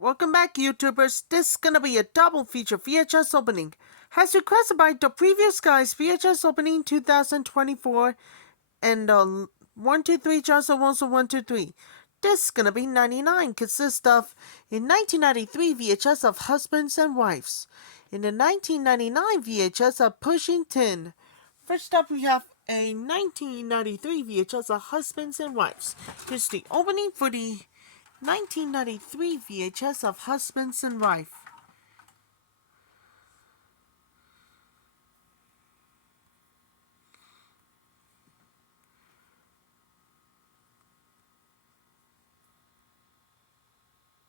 Welcome back, YouTubers. This is gonna be a double feature VHS opening. As requested by the previous guys, VHS opening 2024 and 123 Johnson Wilson 123. This is gonna be 99. Consists of in 1993 VHS of Husbands and Wives. In the 1999 VHS of Pushing 10. First up, we have a 1993 VHS of Husbands and Wives. Here's the opening for the 1993 VHS of Husbands and Wife.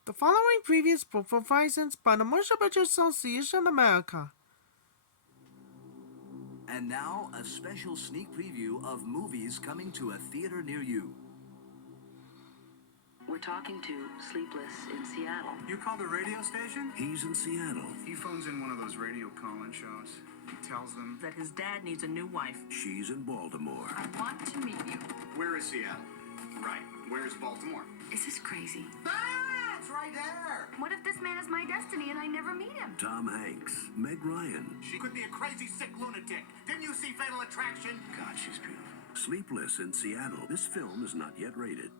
The following previous performances by the Motion Picture Association America. And now, a special sneak preview of movies coming to a theater near you. We're talking to Sleepless in Seattle. You call the radio station? He's in Seattle. He phones in one of those radio call-in shows. He tells them That his dad needs a new wife. She's in Baltimore. I want to meet you. Where is Seattle? Right. Where's Baltimore? Is this crazy? Ah, it's right there. What if this man is my destiny and I never meet him? Tom Hanks, Meg Ryan. She could be a crazy, sick lunatic. Didn't you see Fatal Attraction? God, she's beautiful. Sleepless in Seattle. This film is not yet rated.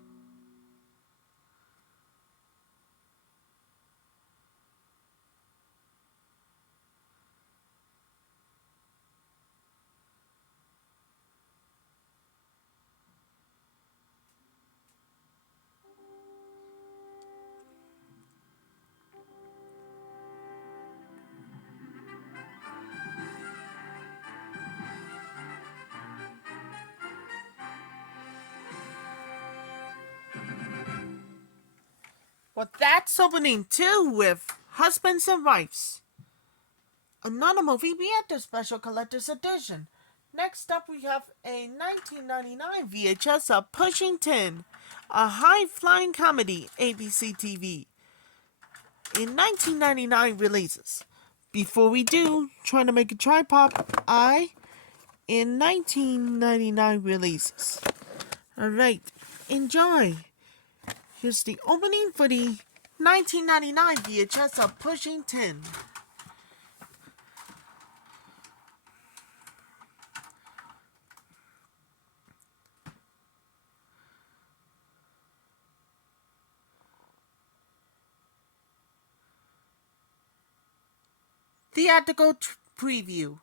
Well, that's opening 2 with Husbands and Wives. Another movie we had the special collector's edition. Next up, we have a 1999 VHS of Pushing 10, a high-flying comedy, ABC TV. In 1999 releases. Before we do, trying to make a tripod, in 1999 releases. Alright, enjoy. Here's the opening for the 1999 VHS of Pushing 10. Theatrical preview.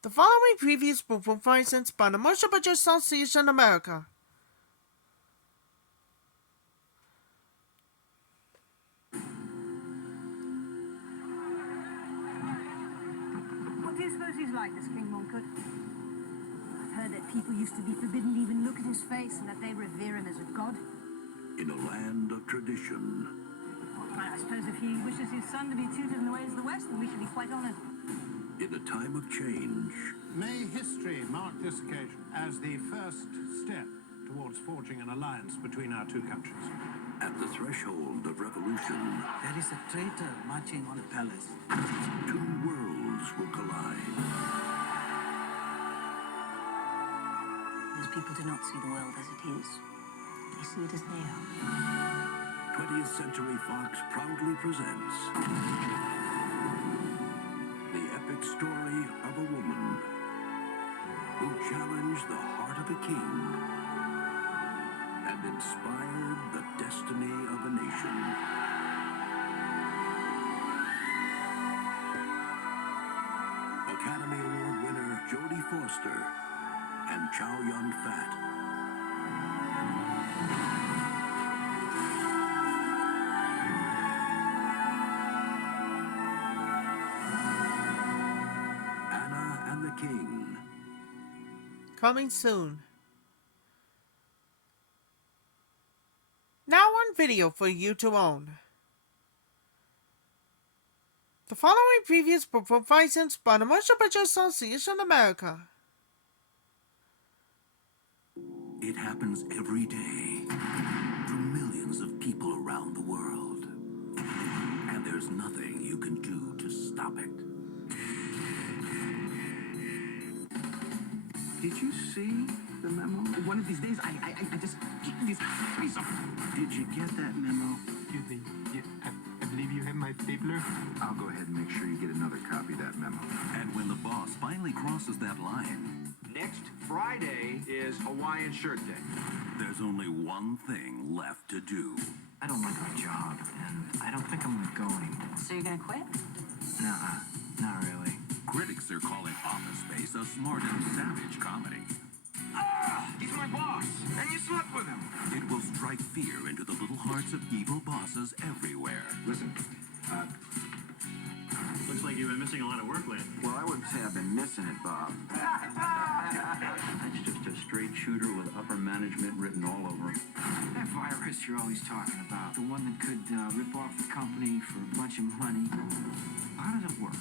The following previews were performances by the Motion Picture Association America. What do you suppose he's like, this King Mongkut? I've heard that people used to be forbidden to even look at his face and that they revere him as a god. In a land of tradition. Well, I suppose if he wishes his son to be tutored in the ways of the West, then we should be quite honored. In a time of change. May history mark this occasion as the first step towards forging an alliance between our two countries. At the threshold of revolution. There is a traitor marching on a palace. Two worlds will collide. These people do not see the world as it is. They see it as they are. 20th Century Fox proudly presents the epic story of a woman who challenged the heart of a king and inspired the destiny of a nation. Academy Award winner Jodie Foster and Chow Yun-fat. King. Coming soon. Now on video for you to own. The following previous performances by the Motion Picture Association America. It happens every day to millions of people around the world. And there's nothing you can do to stop it. Did you see the memo? One of these days, I just get this piece of... Did you get that memo? Excuse me. I believe you have my stapler. I'll go ahead and make sure you get another copy of that memo. And when the boss finally crosses that line, Next Friday is Hawaiian Shirt Day. there's only one thing left to do. I don't like my job, and I don't think I'm gonna go anymore. So you're gonna quit? Nuh-uh, not really. Critics are calling Office Space a smart and savage comedy. He's my boss, and you slept with him. It will strike fear into the little hearts of evil bosses everywhere. Listen, Looks like you've been missing a lot of work lately. well, I wouldn't say I've been missing it, Bob. That's just a straight shooter with upper management written all over him. That virus you're always talking about, the one that could rip off the company for a bunch of money. How does it work?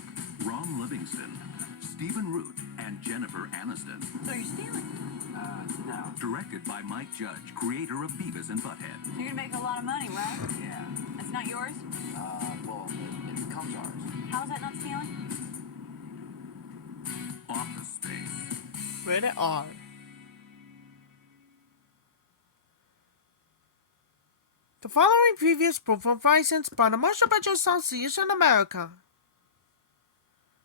Ron Livingston, Stephen Root, and Jennifer Aniston. So you're stealing? No. Directed by Mike Judge, creator of Beavis and Butthead. You're gonna make a lot of money, right? Yeah. It's not yours? Well, it becomes ours. How's that not stealing? Office Space. Rated R. The following previous performance by the Marshall Budget Association America.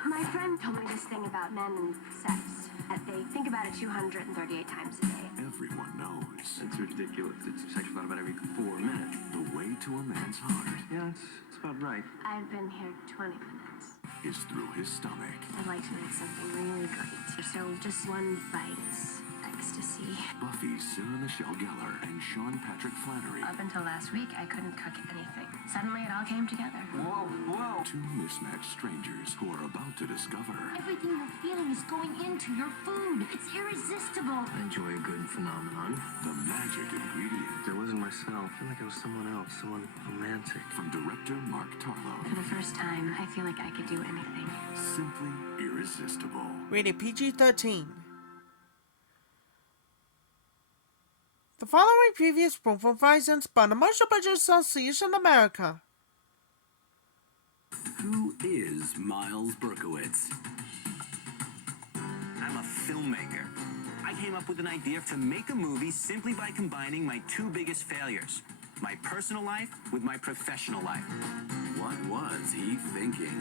My friend told me this thing about men and sex, that they think about it 238 times a day. Everyone knows It's ridiculous. It's sexual thought about every 4 minutes. the way to a man's heart Yeah, it's about right. I've been here 20 minutes. is through his stomach. I'd like to make something really great. So just one bite is ecstasy. Buffy's Sarah Michelle Gellar and Sean Patrick Flannery. Up until last week, I couldn't cook anything. Suddenly, it all came together. Whoa. Two mismatched strangers who are about to discover Everything you're feeling is going into your food. It's irresistible. I enjoy a good phenomenon. the magic ingredient It wasn't myself. I feel like it was someone else, someone romantic. from director Mark Tarlow. For the first time, I feel like I could do anything. Simply irresistible. Rated PG-13. The following previous performance by the Marshall Budget Association America. Who is Miles Berkowitz? I'm a filmmaker. I came up with an idea to make a movie simply by combining my two biggest failures, my personal life with my professional life. What was he thinking?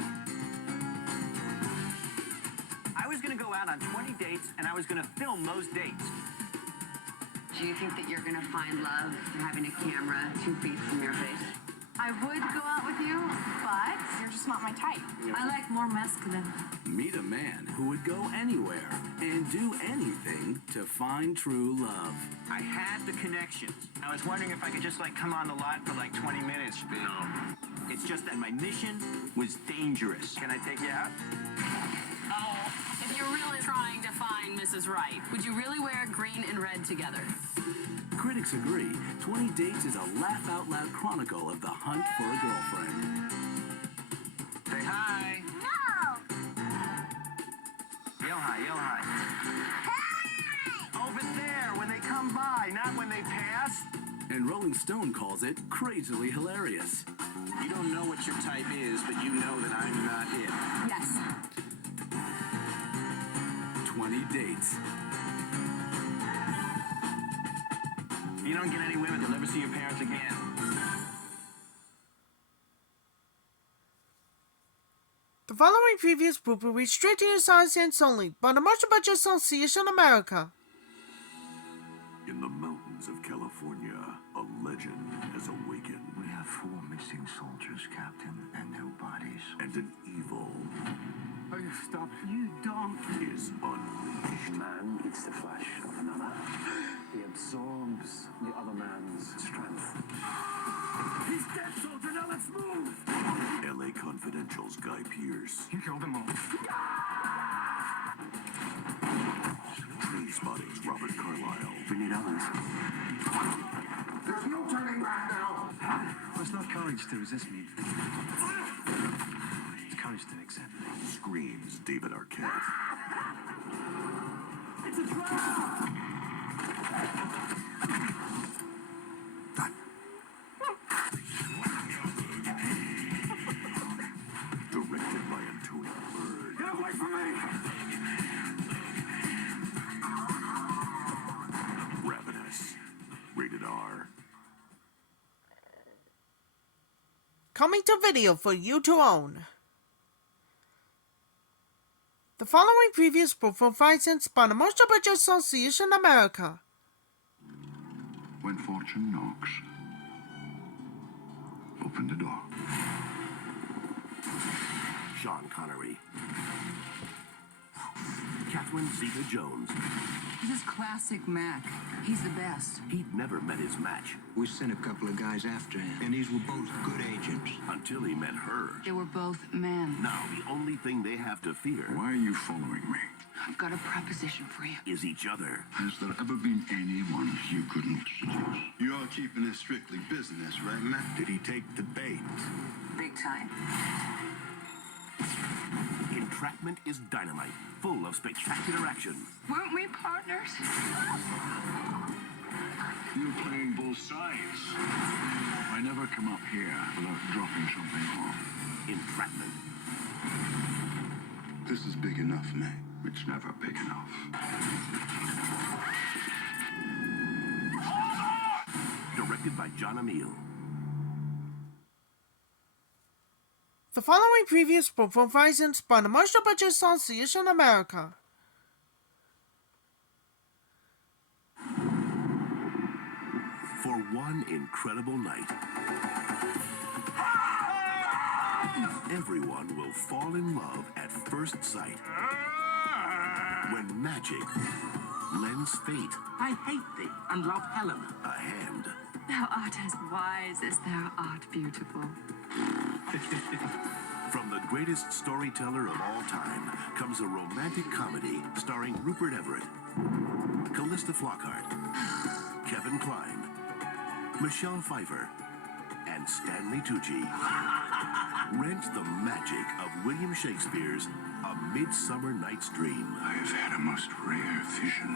I was going to go out on 20 dates, and I was going to film those dates. Do you think that you're gonna find love having a camera 2 feet from your face? I would go out with you, but you're just not my type. I like more masculine. Meet a man who would go anywhere and do anything to find true love. I had the connections. I was wondering if I could just come on the lot for 20 minutes. No. It's just that my mission was dangerous. Can I take you out? Oh, if you're really trying to find Mrs. Right, would you really wear green and red together? Critics agree 20 Dates is a laugh-out-loud chronicle of the hunt for a girlfriend. Say hi. No! Yell hi, yell hi. Over there, when they come by, not when they pass. And Rolling Stone calls it crazily hilarious. You don't know what your type is, but you know that I'm not it. Yes. 20 Dates. You don't get any women, you'll never see your parents again. The following previous group will reach straight to your audience only by the Marshall Budget Association America. In the mountains of California, a legend has awakened. We have 4 missing soldiers, Captain, and no bodies. And an evil Oh, you stop. You don't. is unleashed. Man eats the flesh of another. He absorbs the other man's strength. He's dead, soldier, now let's move! LA Confidential's Guy Pearce. You killed them all. Trainspotting's Robert Carlyle. We need others. There's no turning back now. Well, it's not courage to resist me. It's courage to accept me. Screams David Arquette. It's a trap! Directed by Antonio Bird. Get away from me! coming to video for you to own. The following previews were provided by the Motion Picture Association America. When fortune knocks, open the door. Sean Connery. Catherine Zeta-Jones. This is classic Mac. He's the best. He'd never met his match. We sent a couple of guys after him, and these were both good agents. Until he met her. They were both men. Now the only thing they have to fear... Why are you following me? I've got a proposition for you. ...is each other. Has there ever been anyone you couldn't seduce? You all keeping this strictly business, right, Matt? Did he take the bait? Big time. Entrapment is dynamite, full of spectacular action. Weren't we partners? You're playing both sides. I never come up here without dropping something off. Entrapment. This is big enough, man. It's never big enough. Directed by John Emile. The following previews were provided by the Motion Picture Association America. For one incredible night, everyone will fall in love at first sight. When magic lends fate I hate thee and love Helena. a hand. Thou art as wise as thou art beautiful. From the greatest storyteller of all time comes a romantic comedy starring Rupert Everett, Callista Flockhart, Kevin Kline, Michelle Pfeiffer, and Stanley Tucci. Rent the magic of William Shakespeare's A Midsummer Night's Dream. I have had a most rare vision.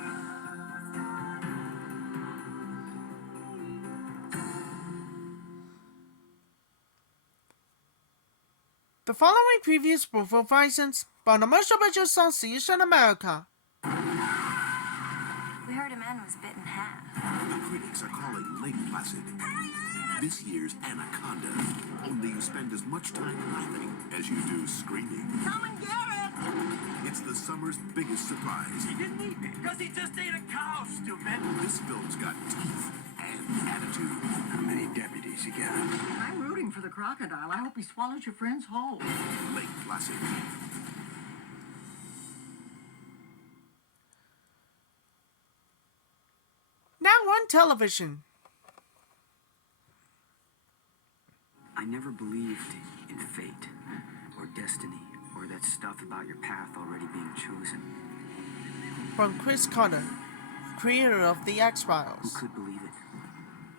The following previews were provided by the Motion Picture Association America. We heard a man was bit in half. The critics are calling Lake Placid this year's Anaconda. Only you spend as much time laughing as you do screaming. Come and get it! It's the summer's biggest surprise. He didn't eat me because he just ate a cow, stupid. This film's got teeth and attitude. How many deputies you got? I'm rooting for the crocodile. I hope he swallows your friends whole. Lake Placid. Now on television. I never believed in fate, or destiny, or that stuff about your path already being chosen. From Chris Carter, creator of The Who X-Files. could believe it?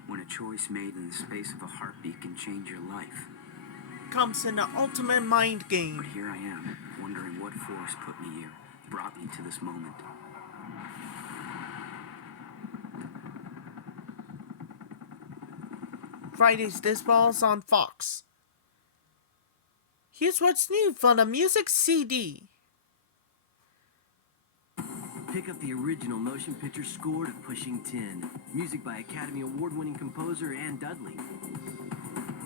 When a choice made in the space of a heartbeat can change your life. Comes in the ultimate mind But game. here I am, wondering what force put me here, brought me to this moment. Fridays this falls on Fox. Here's what's new for the music CD. Pick up the original motion picture score to Pushing Tin. Music by Academy Award-winning composer Ann Dudley.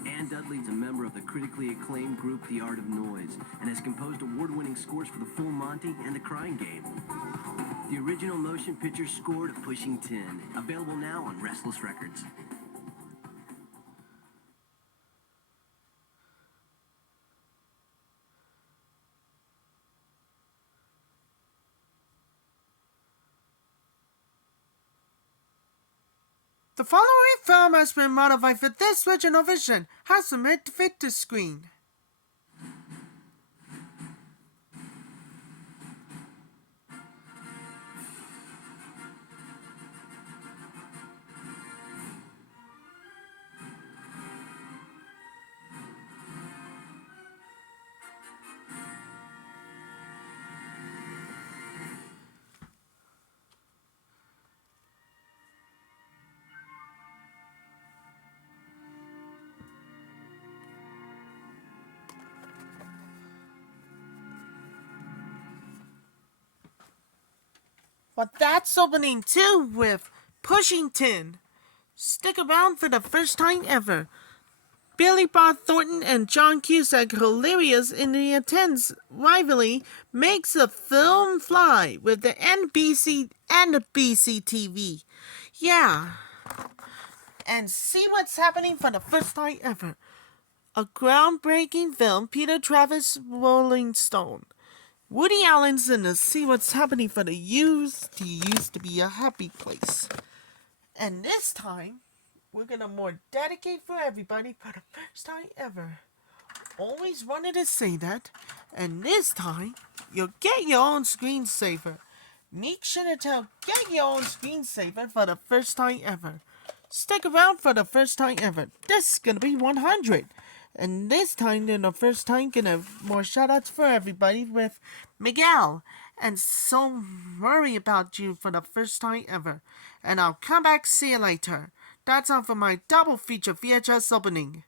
Ann Dudley is a member of the critically acclaimed group The Art of Noise and has composed award-winning scores for The Full Monty and The Crying Game. The original motion picture score to Pushing Tin. Available now on Restless Records. The following film has been modified for this original vision, has been made to fit the screen. But that's opening too with Pushing Tin. Stick around for the first time ever. Billy Bob Thornton and John Cusack hilarious in the intense rivalry makes the film fly with the NBC and the BCTV. Yeah. And see what's happening for the first time ever. A groundbreaking film, Peter Travis, Rolling Stone. Woody Allen's in the See What's Happening for the Used to be a happy place. And this time, we're gonna more dedicate for everybody for the first time ever. Always wanted to say that. And this time, you'll get your own screensaver. Make sure to get your own screensaver for the first time ever. Stick around for the first time ever. This is gonna be 100. And this time, in the first time, gonna have more shoutouts for everybody with Miguel. And so worry about you for the first time ever. And I'll come back, see you later. That's all for my double feature VHS opening.